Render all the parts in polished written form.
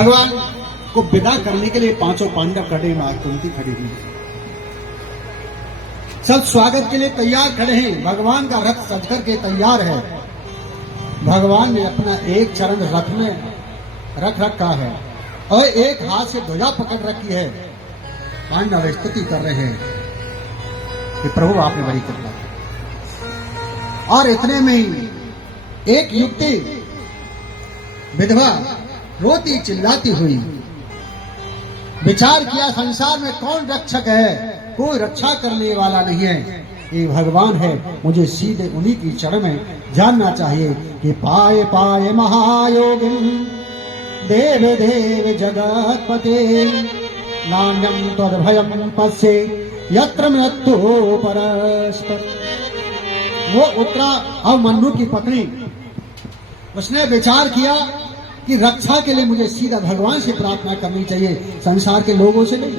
भगवान को विदा करने के लिए पांचों पांडव खड़े, मां कुंती खड़ी हुई, सब स्वागत के लिए तैयार खड़े हैं। भगवान का रथ सज करके तैयार है। भगवान ने अपना एक चरण रथ में रख रखा है और एक हाथ से ध्वजा पकड़ रखी है। पांडव स्तुति कर रहे हैं कि प्रभु आपने बड़ी कृपा की। और इतने में ही एक युवती विधवा रोती चिल्लाती हुई, विचार किया संसार में कौन रक्षक है, कोई रक्षा करने वाला नहीं है, ये भगवान है। मुझे सीधे उन्हीं की चरण में जानना चाहिए कि पाए पाए महायोगी देव देव जगतपते नान्यम तद्भयम पश्ये यत्र मृत्यु परस्पर। वो उत्तरा और मन्नु की पत्नी, उसने विचार किया कि रक्षा के लिए मुझे सीधा भगवान से प्रार्थना करनी चाहिए, संसार के लोगों से नहीं।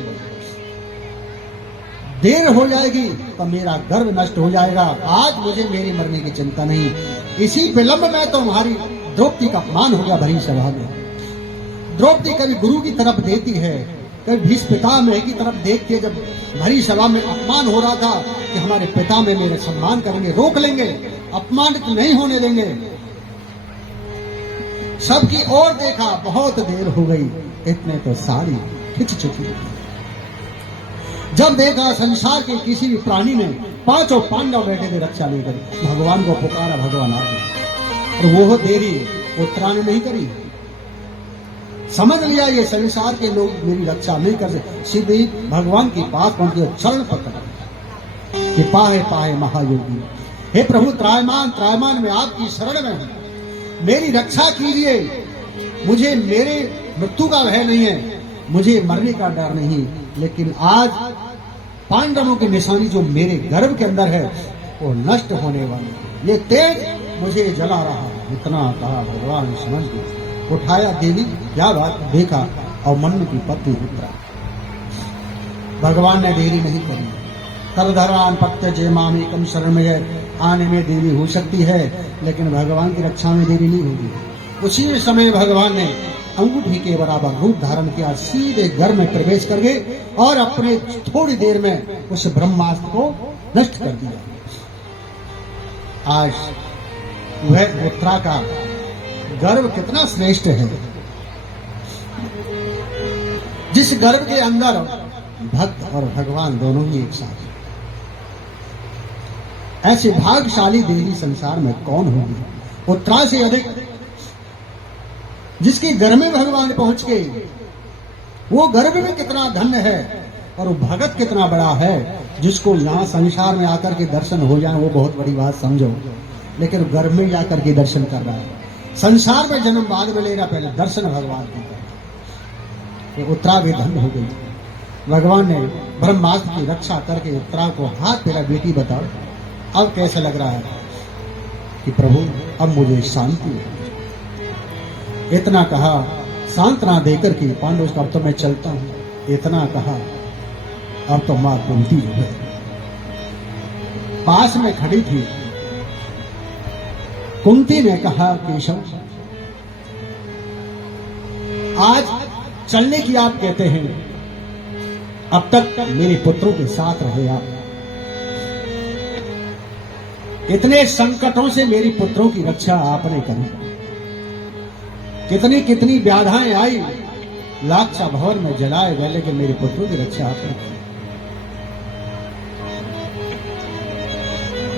देर हो जाएगी तो मेरा गर्व नष्ट हो जाएगा। आज मुझे मेरे मरने की चिंता नहीं। इसी विलंब में तो हमारी द्रौपदी का अपमान हो गया भरी सभा में। द्रौपदी कभी गुरु की तरफ देती है, कभी भीष्म पितामह की तरफ देख के जब भरी सभा में अपमान हो रहा था कि हमारे पितामह मेरे सम्मान करेंगे, रोक लेंगे, अपमानित नहीं होने देंगे, सबकी ओर देखा, बहुत देर हो गई, इतने तो साड़ी खिंच चुकी है। जब देखा संसार के किसी भी प्राणी ने, पांचों पांडव बैठे थे रक्षा लेकर, भगवान को पुकारा, भगवान आ गए। और वो देरी उत्तरा ने नहीं करी। समझ लिया ये संसार के लोग मेरी रक्षा नहीं कर सकते। सीधे भगवान के पास पहुंचे, चरण पकड़ा कि पाहे पाहे महायोगी, हे प्रभु त्रायमान त्रायमान, मैं आपकी शरण में हूं, मेरी रक्षा कीजिए। मुझे मेरे मृत्यु का भय नहीं है, मुझे मरने का डर नहीं, लेकिन आज पांडवों की निशानी जो मेरे गर्भ के अंदर है वो नष्ट होने वाली, ये तेज मुझे जला रहा है। इतना कहा भगवान समझ गए, उठाया देवी क्या बात देखा और मन्नु की पत्नी उत्तरा। भगवान ने देरी नहीं करी। करधरान पत्य जय मामेकम शरण में आने में देरी हो सकती है, लेकिन भगवान की रक्षा में देरी नहीं होगी। उसी समय भगवान ने अंगूठी के बराबर रूप धारण किया, सीधे घर में प्रवेश कर गए और अपने थोड़ी देर में उस ब्रह्मास्त्र को नष्ट कर दिया। आज वह उत्तरा का गर्व कितना श्रेष्ठ है, जिस गर्व के अंदर भक्त और भगवान दोनों ही एक साथ। ऐसे भाग्यशाली देवी संसार में कौन होगी उत्तरा से अधिक, जिसके घर में भगवान पहुंच गए। वो गर्भ में कितना धन्य है और वो भगत कितना बड़ा है, जिसको यहां संसार में आकर के दर्शन हो जाए वो बहुत बड़ी बात समझो, लेकिन गर्भ में जाकर के दर्शन कर रहा है। संसार में जन्म बाद में ले रहा, पहले दर्शन भगवान की कर। उत्तरा भी धन्य हो गई। भगवान ने ब्रह्मास्त्र की रक्षा करके उत्तरा को हाथ मेरा बेटी बताओ अब कैसा लग रहा है कि प्रभु अब मुझे शांति है। इतना कहा, सांत्वना देकर के पांडव का अब तो मैं चलता हूं, इतना कहा, अब तो मां कुंती जो है पास में खड़ी थी। कुंती ने कहा, केशव आज चलने की आप कहते हैं, अब तक मेरे पुत्रों के साथ रहे आप, इतने संकटों से मेरे पुत्रों की रक्षा आपने करी, कितनी कितनी व्याधाएं आई, लाक्षा भवन में जलाए गए, लेकिन मेरे पुत्रों की रक्षा आपने की।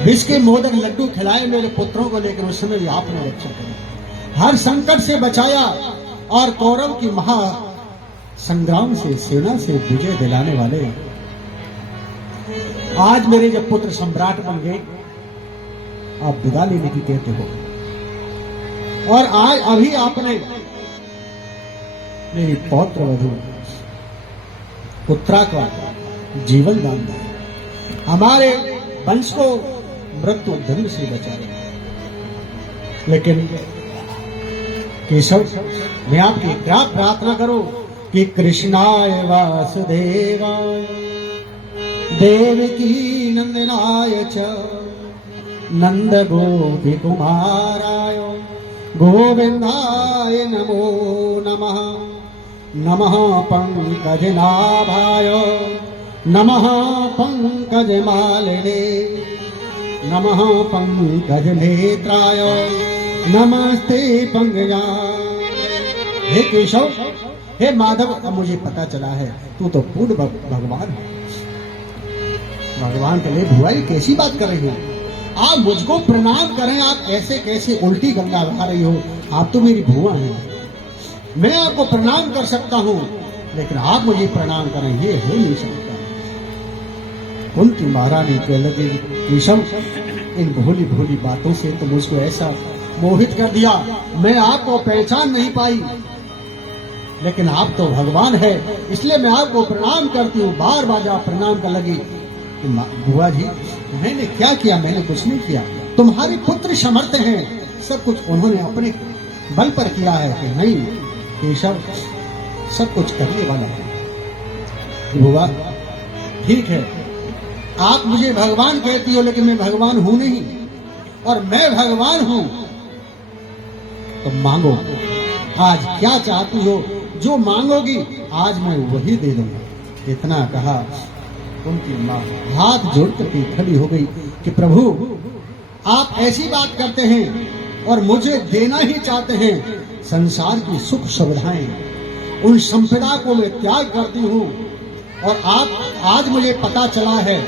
विष के मोदक लड्डू खिलाए मेरे पुत्रों को, लेकिन उस समय भी आपने रक्षा करी, हर संकट से बचाया और कौरव की महा संग्राम से, सेना से विजय दिलाने वाले। आज मेरे जब पुत्र सम्राट बन गए, आप विदा लेने की कहते हो, और आज अभी आपने मेरी पौत्र वधू उत्तरा का जीवन दान दिया, हमारे वंश को मृत्यु दंड से बचाया। लेकिन केशव, मैं आपकी क्या प्रार्थना करूं कि कृष्णाय वासुदेवाय देवकी नंदनाय च नंद गोपी कुमाराय गोविंदाय नमो नमः। नमः पंकजनाभाय नमः पंकजमालिने नमः पंकजनेत्राय नमस्ते पंकजाय। हे केशव, हे माधव, अब मुझे पता चला है तू तो पूर्ण भगवान है। भगवान के लिए भुआ ये कैसी बात कर रही हो? आप मुझको प्रणाम करें, आप ऐसे कैसे उल्टी गंगा बहा रही हो? आप तो मेरी भुआ हैं। मैं आपको प्रणाम कर सकता हूं, लेकिन आप मुझे प्रणाम करें ये हो नहीं सकता। कुंती महारानी के लगे केशव, इन भोली भोली बातों से तो मुझको ऐसा मोहित कर दिया, मैं आपको पहचान नहीं पाई। लेकिन आप तो भगवान है, इसलिए मैं आपको प्रणाम करती हूँ। बार बार आप प्रणाम कर लगी। बुआ जी, मैंने क्या किया? मैंने कुछ नहीं किया। तुम्हारे पुत्र समर्थ हैं, सब कुछ उन्होंने अपने बल पर किया है कि नहीं? केशव सब कुछ करने वाला है। बुआ ठीक है, आप मुझे भगवान कहती हो, लेकिन मैं भगवान हूं नहीं, और मैं भगवान हूं तो मांगो। आज क्या चाहती हो? जो मांगोगी आज मैं वही दे दूंगा। इतना कहा उनकी मां हाथ जोड़कर के खड़ी हो गई कि प्रभु, आप ऐसी बात करते हैं और मुझे देना ही चाहते हैं संसार की सुख सुविधाएं, उन संपदा को मैं त्याग करती हूँ। और आप आज मुझे पता चला है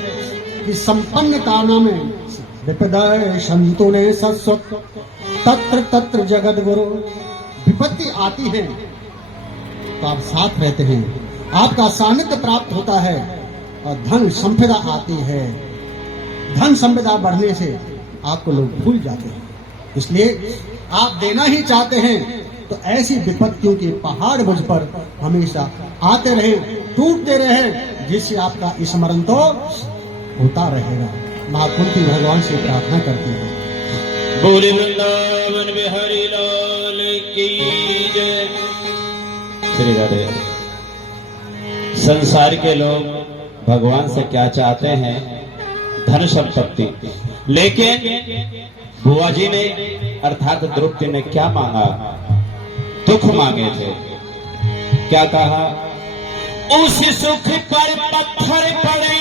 कि संपन्न कामना में विपदाय संतुले सत्सुख तत्र तत्र जगत गुरु। विपत्ति आती है तो आप साथ रहते हैं, आपका सानिध्य प्राप्त होता है, और धन संपदा आती है, धन संपदा बढ़ने से आपको लोग भूल जाते हैं। इसलिए आप देना ही चाहते हैं तो ऐसी विपत्तियों के पहाड़ मुझ पर हमेशा आते रहे, टूटते रहे, जिससे आपका स्मरण तो होता रहेगा। मां कुंती भगवान से प्रार्थना करती है, बोले वृंदावन बिहारी लाल की जय। श्री राधे। संसार के लोग भगवान से क्या चाहते हैं? धन संपत्ति। लेकिन बुआ जी ने अर्थात द्रौपदी ने क्या मांगा? दुख मांगे थे। क्या कहा? उस सुख पर पत्थर पड़े,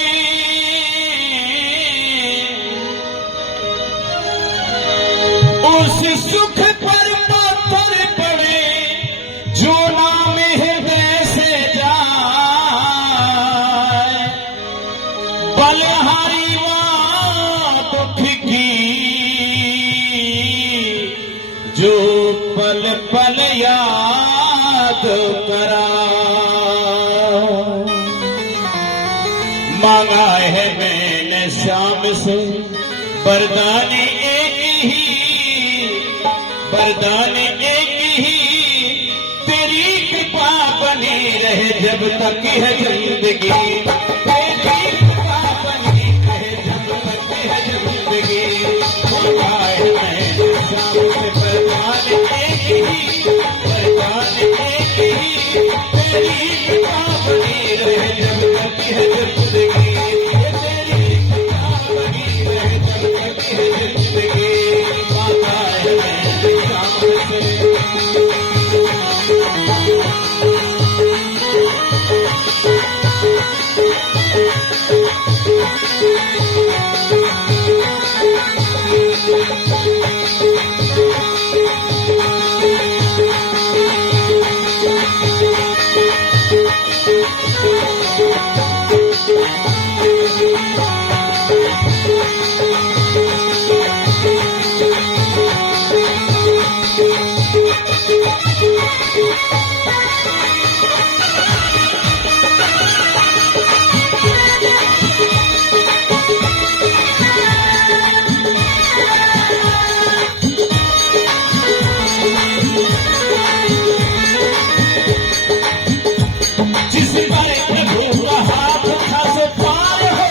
उस सुख पर पत्थर पड़े, जो नाम हृदय से जाए, बलहारी मां दुख की, जो पल पल याद करा। मांगा है मैंने श्याम से वरदान एक ही, वरदान एक ही, तेरी कृपा बनी रहे जब तक है जिंदगी, तेरी कृपा बनी रहे जब तक है जिंदगी। मांगा है मैंने श्याम से वरदान एक ही, वरदान एक ही, तेरी कृपा बनी रहे जब तक है जिंदगी, तेरी कृपा बनी रहे जब तक है जिंदगी। मांगा है मैंने श्याम से। जिस पर प्रभु का हाथ था सो पार हो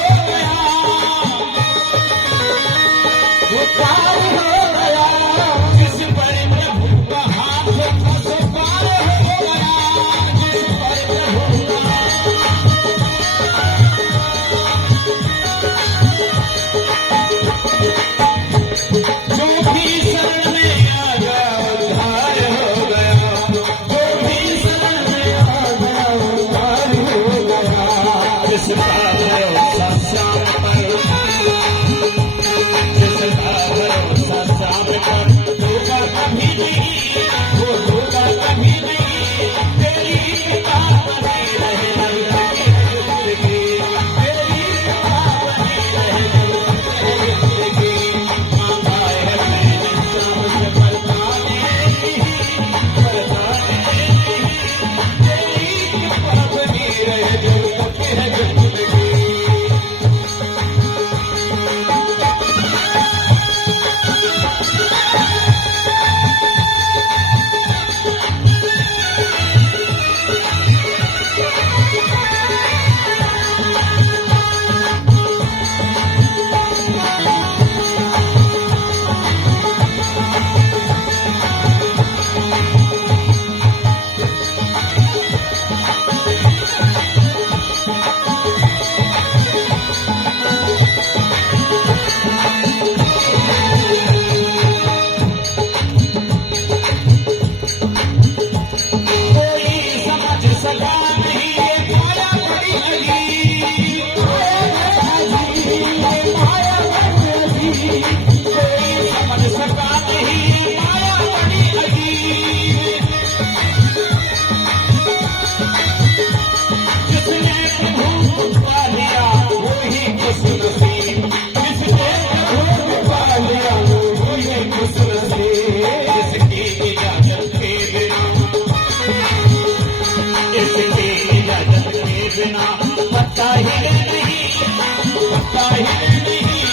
काहिल नहीं,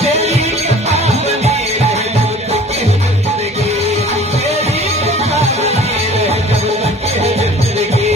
तेरी कृपा बनी रहे जब तक है जिंदगी, तेरी कृपा बनी रहे जब तक है जिंदगी।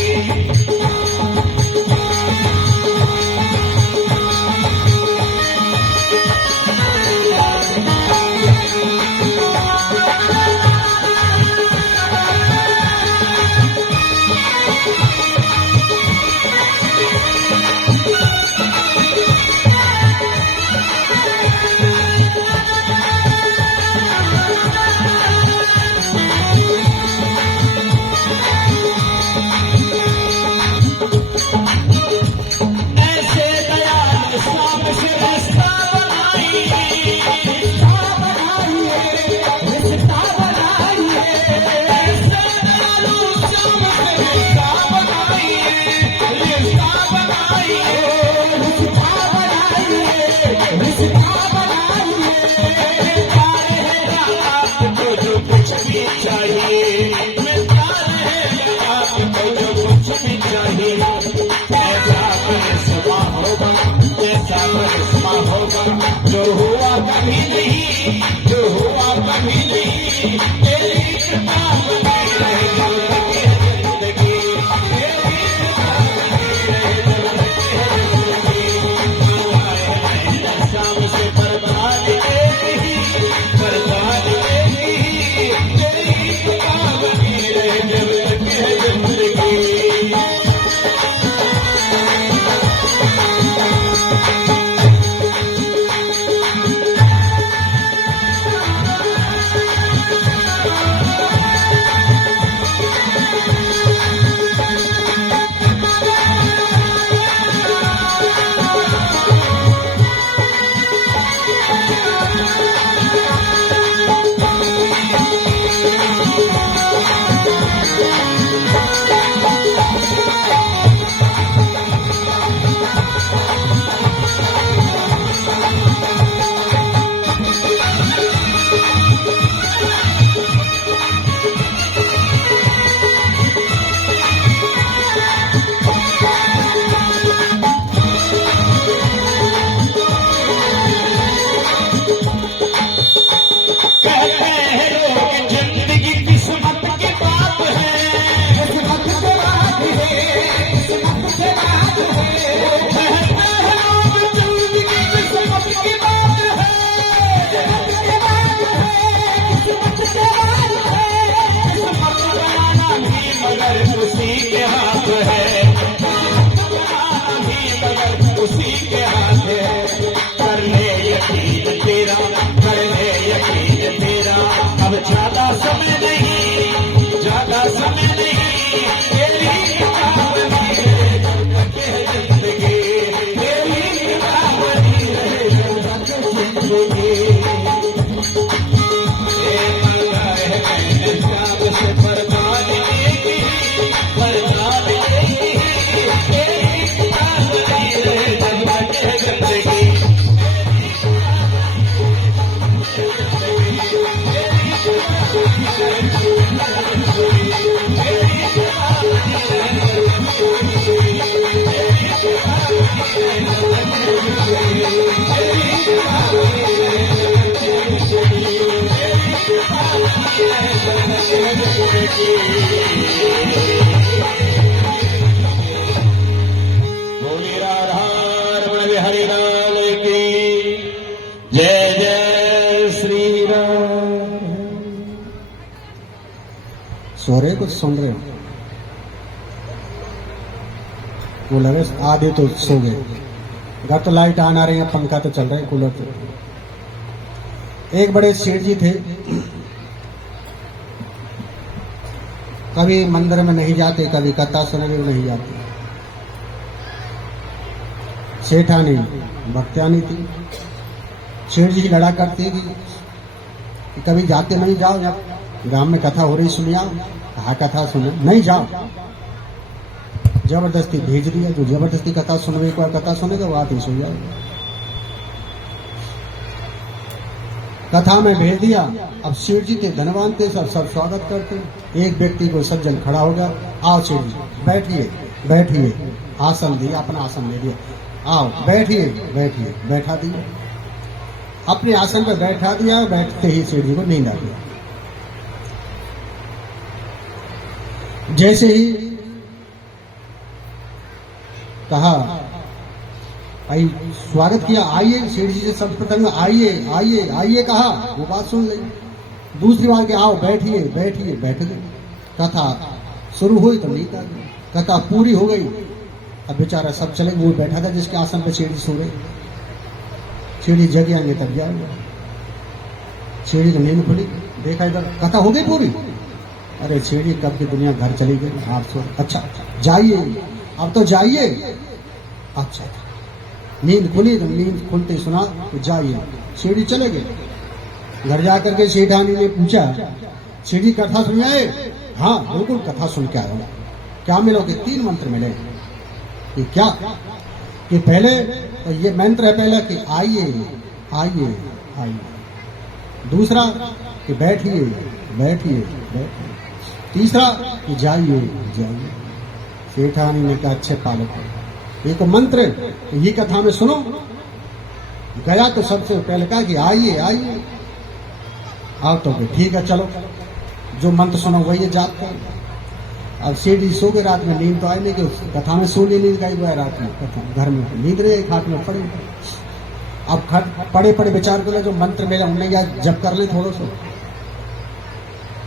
ऐसे दयालु शाम से रिश्ता बनाइए, रिश्ता बनाइए, रिश्ता बनाइए। ऐसे दयालु शाम से रिश्ता बनाइए, रिश्ता बनाइए, रिश्ता बनाइए, रिश्ता बनाइए। मिलता रहेगा आपको जो कुछ भी चाहिए, मिलता रहेगा आपको जो कुछ भी चाहिए। ऐसा करिश्मा होगा जो हुआ कभी नहीं, जो हुआ कभी नहीं। तेरी कृपा बनी रहे जब तक है जिंदगी, तेरी कृपा बनी रहे जब तक है जिंदगी। शाम से बर्बाद ही, बर्बाद ही, तेरी कृपा बनी रहे जब तक है जिंदगी। ज्यादा समय नहीं, ज्यादा समय नहीं। तेरी कृपा बनी रहे जब तक है जिंदगी, तेरी कृपा बनी रहे जब तक है जिंदगी। मांगा है मैंने शाम से बर्बाद की, बर्बाद की। तेरी कृपा बनी रहे जब तक है जिंदगी। बोली राधा रमण बिहारी लाल की जय, जय श्री राम। सो रहे कुछ सुन रहे हो? वो लगे आधे तो सो गए। घर तो लाइट आना रही है, पंखा तो चल रहा है, कूलर तो। एक बड़े सेठ जी थे, कभी मंदिर में नहीं जाते, कभी कथा सुनने में नहीं जाते। सेठानी भक्त्यानी थी। सेठ जी लड़ा करती थी कि कभी जाते नहीं, जाओ, गांव में कथा हो रही सुनिए, कहा कथा सुने, नहीं जाओ। जबरदस्ती भेज दिया, जो जबरदस्ती कथा सुनने को कथा सुनेगा वो आते सो जाएगा। कथा में भेज दिया। अब सेठ जी थे, धनवान थे, सब स्वागत करते। एक व्यक्ति को सज्जन खड़ा हो गया, आओ सेठ जी बैठिए, बैठिए। आसन दिया, अपना आसन ले दिया। आओ बैठिए बैठिए। बैठा दिया, अपने आसन पर बैठा दिया। बैठते ही सेठ जी को नींद आ गया। जैसे ही कहा, आई स्वागत किया, आइए सेठ जी से सर्वप्रथम आइए आइए आइए कहा, वो बात सुन ली। दूसरी बार के आओ बैठिए बैठिए, बैठ गए। कथा शुरू हुई तो नींद आ गई। कथा पूरी हो गई, अब बेचारा सब चले, वो बैठा था जिसके आसन पे सेठ जी सो रहे। सेठ जी जग आएंगे तब जाएंगे। सेठ जी को नींद खुली, देखा इधर कथा हो गई पूरी। अरे सेठ जी कब की दुनिया घर चली गई, आप सो। अच्छा जाइए, अब तो जाइए। अच्छा नींद खुली, तो नींद खुलते ही सुना तो जाइए। सेठ जी चले गए। घर जाकर के सेठानी ने पूछा, सेठ जी कथा सुन आए? हाँ बिल्कुल कथा सुन के आया। क्या मिलोगे? 3 मंत्र मिले। कि क्या? कि पहले तो ये मंत्र है पहला कि आइए आइए आइए। दूसरा कि बैठिए बैठिए बैठिए। तीसरा कि जाइए जाइए। सेठानी ने कहा अच्छे पालक, एक मंत्र तो ये कथा में सुनो। गया तो सबसे पहले कहा कि आइए आइए। आप तो ठीक है चलो, जो मंत्र सुनो वही जाप करो। अब सेठ जी सो गए रात में, नींद तो आई नहीं कि कथा में सो ली, नींद गई हुआ है रात में। कथा घर में नींद रहे, खाट में पड़े। अब पड़े पड़े विचार कर ले, जो मंत्र मेरा उन्हें याद जब कर ले थोड़ा सा।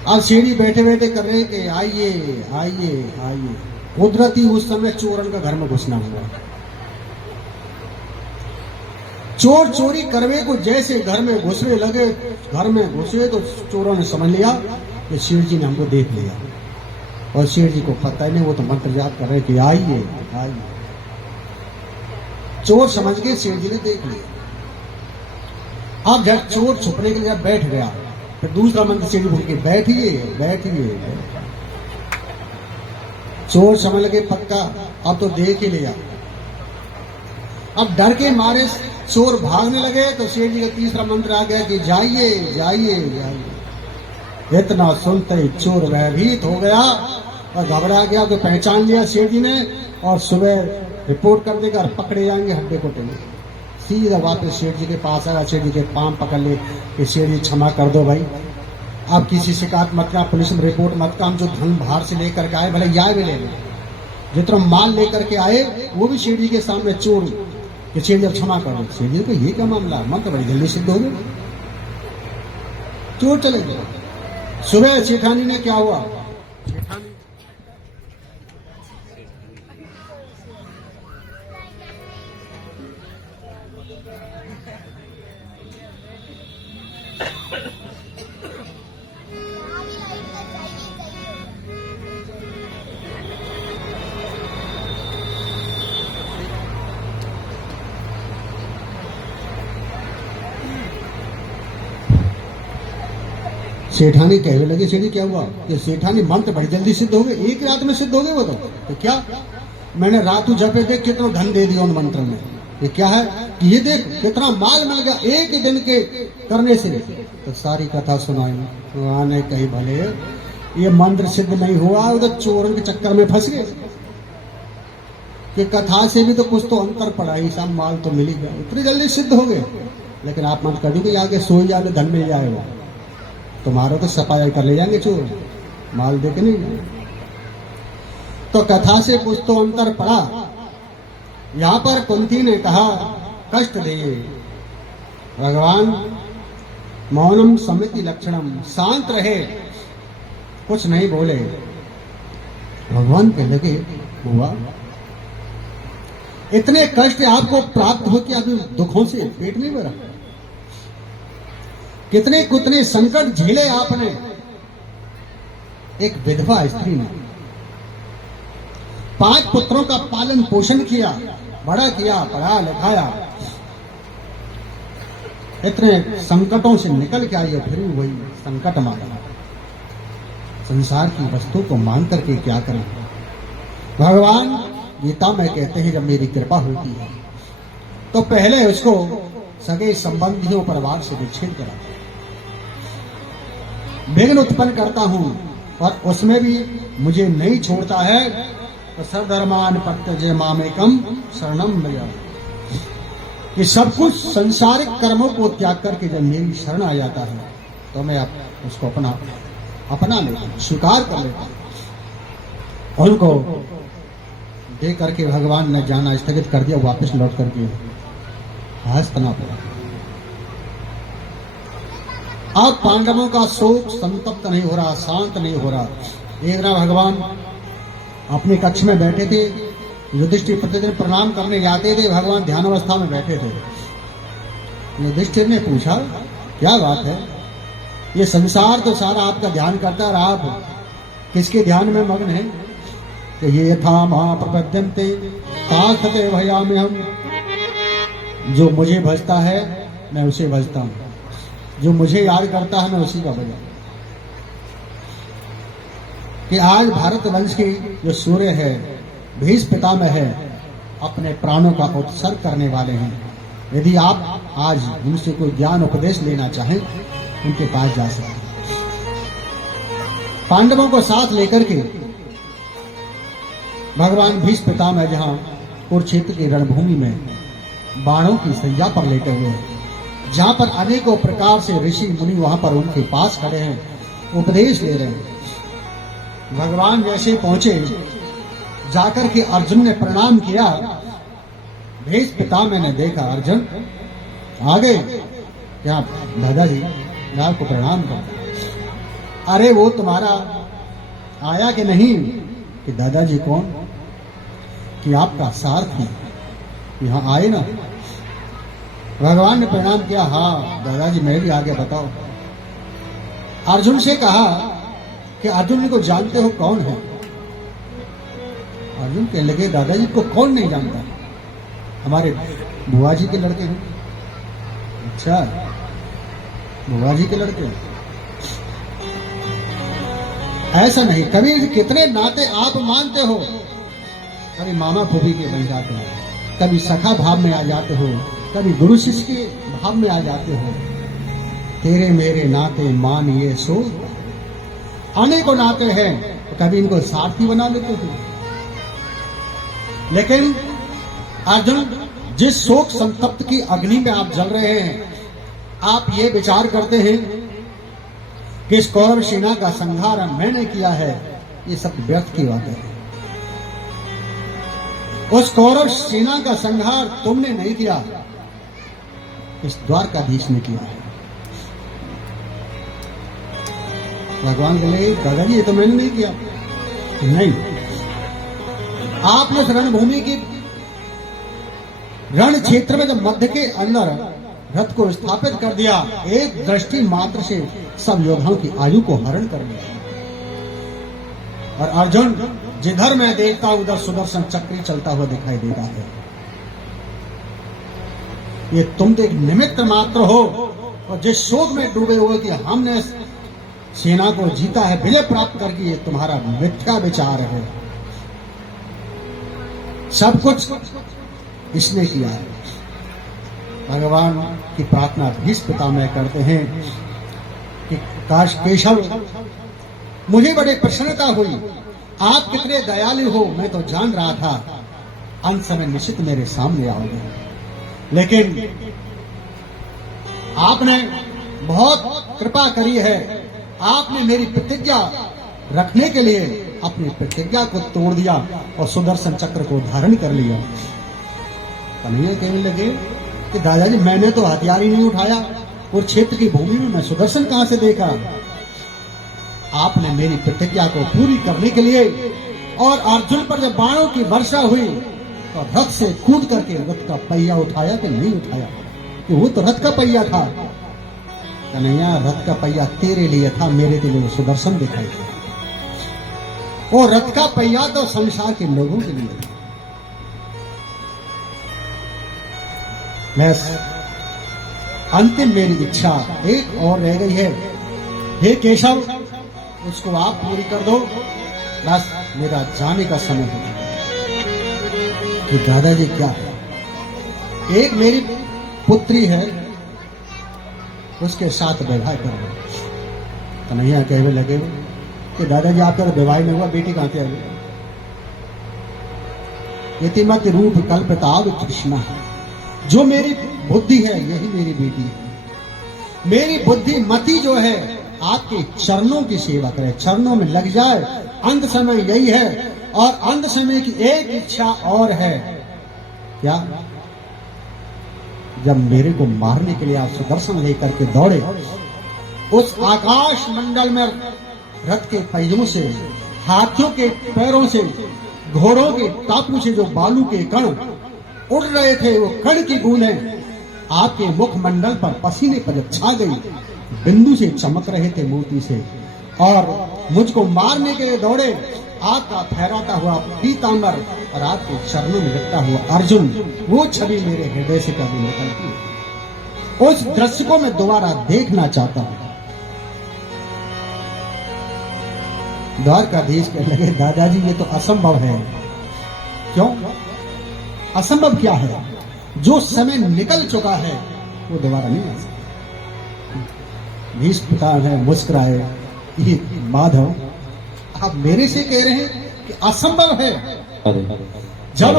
अब सेठ जी बैठे बैठे कर रहे कि आइए आइए आइए। कुदरती उस समय चोरन का घर में घुसना हुआ। चोर चोरी करवे को जैसे घर में घुसने लगे, घर में घुसे तो चोरों ने समझ लिया कि सेठ जी ने हमको देख लिया। और सेठ जी को पता ही नहीं, वो तो मंत्र जाप कर रहे कि आइए आइए। चोर समझ के सेठ जी ने देख लिया। अब जब चोर छुपने के लिए बैठ गया, फिर दूसरा मंत्र सेठ जी बोल के बैठिए बैठिए। चोर समझ लगे पक्का, अब तो देख ही लिया। अब डर के मारे चोर भागने लगे, तो सेठ जी का तीसरा मंत्र आ गया कि जाइए जाइए जाइए। इतना सुनते ही चोर भयभीत हो गया और घबरा गया, तो पहचान लिया सेठ जी ने। और सुबह रिपोर्ट कर देगा और पकड़े जाएंगे हड्डे कोटेंगे। सीधा वापस सेठ जी के पास आया, सेठ जी के पांव पकड़ ले कि सेठ जी क्षमा कर दो भाई, आप किसी शिकायत मत का, पुलिस में रिपोर्ट मत का। हम जो धन बाहर से लेकर के आए, भले यह भी ले लें, जितना माल लेकर के आए वो भी सेठ जी के सामने चोर कि सेठ जी क्षमा कर दो। सेठ जी को ये क्या मामला, मन तो बड़ी जल्दी सिद्ध हो गए। चोर चले गए। सुबह सेठानी ने क्या हुआ, सेठानी कहने लगे, सेठ जी क्या हुआ? कि सेठानी मंत्र बड़ी जल्दी सिद्ध हो गए, एक रात में सिद्ध हो गए वो तो क्या? मैंने रातों जपे देख कितना धन दे दिया उन मंत्र में। ये क्या है कि ये देख कितना माल मिल गया एक दिन के करने से। तो सारी कथा सुनाई। तो आने कही भले ये मंत्र सिद्ध नहीं हुआ, उधर चोरों के चक्कर में फंस गए कि कथा से भी तो कुछ तो अंतर पड़ा, ही सब माल तो मिल ही गया, इतनी जल्दी सिद्ध हो गए। लेकिन आप मंत्र कर दोगे आगे सो जाओगे, धन मिल जाएगा, तुम्हारा तो सफाई कर ले जाएंगे चोर, माल दे के नहीं। तो कथा से कुछ तो अंतर पड़ा। यहां पर कुंती ने कहा कष्ट दे भगवान, मौनम समिति लक्षणम, शांत रहे, कुछ नहीं बोले। भगवान कहने लगे हुआ इतने कष्ट आपको प्राप्त हो कि अभी दुखों से पेट नहीं भरा, कितने कितने संकट झेले आपने। एक विधवा स्त्री ने 5 पुत्रों का पालन पोषण किया, बड़ा किया, पढ़ाया लिखाया, इतने संकटों से निकल के आई है, फिर भी वही संकट मांगा। संसार की वस्तु को मांग करके क्या करें? भगवान गीता में कहते हैं जब मेरी कृपा होती है तो पहले उसको सगे संबंधियों परिवार से विच्छेद करा, विघ्न उत्पन्न करता हूं, और उसमें भी मुझे नहीं छोड़ता है। तो सर्वधर्मान परित्यज्य मामेकम शरणम व्रज, कि सब कुछ संसारिक कर्मों को त्याग करके जब मेरी शरण आ जाता है तो मैं उसको अपना लेता हूं, स्वीकार कर लेता हूं। उनको दे करके भगवान ने जाना स्थगित कर दिया, वापस लौट करके हस्तना पड़ा। अब पांडवों का शोक संतप्त नहीं हो रहा, शांत नहीं हो रहा। एक ना भगवान अपने कक्ष में बैठे थे, युधिष्ठिर प्रतिदिन प्रणाम करने जाते थे, भगवान ध्यान अवस्था में बैठे थे। युधिष्ठिर ने पूछा, क्या बात है, ये संसार तो सारा आपका ध्यान करता है और आप किसके ध्यान में मग्न है? तो ये यथा महाप्रपद्यन्ते तास्ते भयामि हम, जो मुझे भजता है मैं उसे भजता हूं, जो मुझे याद करता है मैं उसी का भजन। कि आज भारत वंश की जो सूर्य है, भीष्म पितामह है, अपने प्राणों का उत्सर्ग करने वाले हैं। यदि आप आज उनसे कोई ज्ञान उपदेश लेना चाहें, उनके पास जा सकते हैं। पांडवों को साथ लेकर के भगवान भीष्म पितामह जहां कुरुक्षेत्र की रणभूमि में बाणों की सैया पर लेटे हुए हैं, जहां पर अनेकों प्रकार से ऋषि मुनि वहां पर उनके पास खड़े हैं, उपदेश ले रहे हैं। भगवान जैसे पहुंचे, जाकर के अर्जुन ने प्रणाम किया। भीष्म पितामह ने देखा अर्जुन आ गए, क्या दादाजी मैं आपको प्रणाम करता। अरे वो तुम्हारा आया कि नहीं? कि दादाजी कौन? कि आपका सारथी यहां आए ना। भगवान ने प्रणाम किया, हाँ दादाजी मैं भी आगे, बताओ। अर्जुन से कहा कि अर्जुन को जानते हो कौन है? अर्जुन कहने लगे, दादाजी को कौन नहीं जानता, हमारे बुआ जी के लड़के हैं। अच्छा, बुआ जी के लड़के? ऐसा नहीं, कभी कितने नाते आप मानते हो, कभी मामा फूफी के बन जाते हो, कभी सखा भाव में आ जाते हो, कभी गुरु शिष्य के भाव में आ जाते हो। तेरे मेरे नाते मान ये सो, अनेकों नाते हैं, तो कभी इनको साथी बना लेते हो। लेकिन अर्जुन, जिस शोक संतप्त की अग्नि में आप जल रहे हैं, आप ये विचार करते हैं कि इस कौरव सेना का संहार मैंने किया है, ये सब व्यर्थ की बात है। उस कौरव सेना का संहार तुमने नहीं किया, इस द्वारकाधीश ने किया है। भगवान बोले, दादाजी ये तो मैंने नहीं किया। नहीं, आपने उस रणभूमि की रण क्षेत्र में जब मध्य के अंदर रथ को स्थापित कर दिया, एक दृष्टि मात्र से सब योद्धाओं की आयु को हरण कर लिया। और अर्जुन, जिधर मैं देखता हूं उधर सुदर्शन चक्र चलता हुआ दिखाई देता है। ये तुम तो एक निमित्त मात्र हो, और जिस शोक में डूबे हुए कि हमने सेना को जीता है, विजय प्राप्त करके, ये तुम्हारा मिथ्या विचार है। सब कुछ इसने किया है। भगवान की प्रार्थना भीष्म पितामह करते हैं कि काश केशव, मुझे बड़ी प्रसन्नता हुई, आप कितने दयालु हो मैं तो जान रहा था, अंत समय निश्चित मेरे सामने आओगे। लेकिन आपने बहुत कृपा करी है, आपने मेरी प्रतिज्ञा रखने के लिए अपनी प्रतिज्ञा को तोड़ दिया और सुदर्शन चक्र को धारण कर लिया। कन्हैया कहने लगे कि दादाजी मैंने तो हथियार ही नहीं उठाया, और क्षेत्र की भूमि में मैं सुदर्शन कहां से देखा? आपने मेरी प्रतिज्ञा को पूरी करने के लिए, और अर्जुन पर जब बाणों की वर्षा हुई तो रथ से कूद करके रथ का पहिया उठाया कि नहीं उठाया? कि वो तो रथ का पहिया था। कन्हैया, रथ का पहिया तेरे लिए था, मेरे लिए वो सुदर्शन दिखाई दिया। वो रथ का पहिया तो संसार के लोगों के लिए था। बस अंतिम मेरी इच्छा एक और रह गई है, हे केशव, उसको आप पूरी कर दो। बस मेरा जाने का समय हो गया। कि दादाजी क्या है, एक मेरी पुत्री है, उसके साथ विवाह कर दो। कन्हैया कहने लगे कि दादाजी आपका तो विवाह नहीं हुआ, बेटी कहां से आई? यतिमत रूप कल्पताव कृष्णा जो मेरी बुद्धि है यही मेरी बेटी है। मेरी बुद्धि मति जो है आपके चरणों की सेवा करे, चरणों में लग जाए। अंत समय यही है, और अंत समय की एक इच्छा और है। क्या? जब मेरे को मारने के लिए आप सुदर्शन लेकर के दौड़े, उस आकाश मंडल में रथ के पहियों से, हाथियों के पैरों से, घोड़ों के टापू से जो बालू के कण उड़ रहे थे, वो कण की बूंदें आपके मुखमंडल पर पसीने पर जब छा गई, बिंदु से चमक रहे थे मोती से, और मुझको मारने के लिए दौड़े, आपका फहराता हुआ पीतांबर और आपके चरणों में लिपटा हुआ अर्जुन, वो छवि मेरे हृदय से कभी निकलती। उस दृश्य को मैं दोबारा देखना चाहता हूं। द्वारकाधीश कहने लगे, दादाजी ये तो असंभव है। क्यों असंभव? क्या है? जो समय निकल चुका है वो दोबारा नहीं आ सकता। भीष्म पिता है, मुस्कुराए, ये माधव आप मेरे से कह रहे हैं कि असंभव है? जब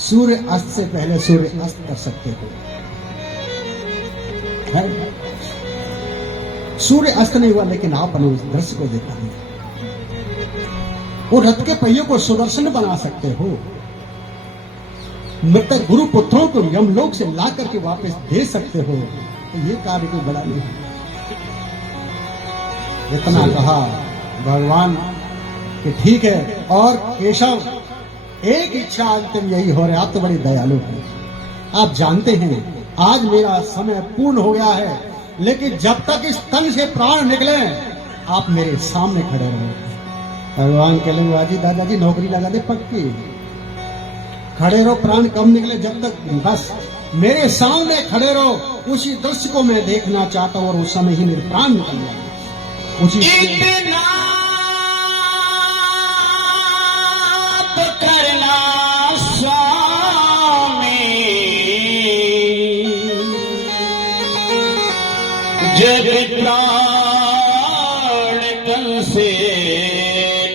सूर्य अस्त से पहले सूर्य अस्त कर सकते हो, सूर्य अस्त नहीं हुआ लेकिन आपने उस दृश्य को देखा नहीं। वो रथ के पहियों को सुदर्शन बना सकते हो, मृतक गुरु पुत्रों को यमलोक से ला करके वापस दे सकते हो, तो ये कार्य कोई बड़ा नहीं है। इतना कहा भगवान कि ठीक है, और केशव एक इच्छा अंतिम यही हो रहा है। आप तो बड़ी दयालु हैं, आप जानते हैं आज मेरा समय पूर्ण हो गया है, लेकिन जब तक इस तन से प्राण निकले आप मेरे सामने खड़े रहो। भगवान कह लगे, बाजी दादाजी नौकरी लगा दे पक्की, खड़े रहो, प्राण कम निकले जब तक, बस मेरे सामने खड़े रहो। उसी दृश्य को मैं देखना चाहता हूं, और उस समय ही मेरे प्राण निकल जाए। उसी करना स्वामी, जब प्राण तन से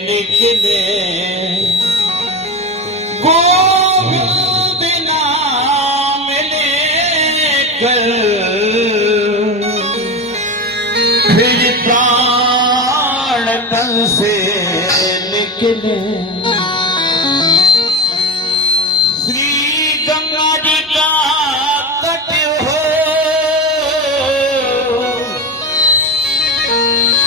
निकले, गोविंद नाम लेकर फिर प्राण तन से निकले।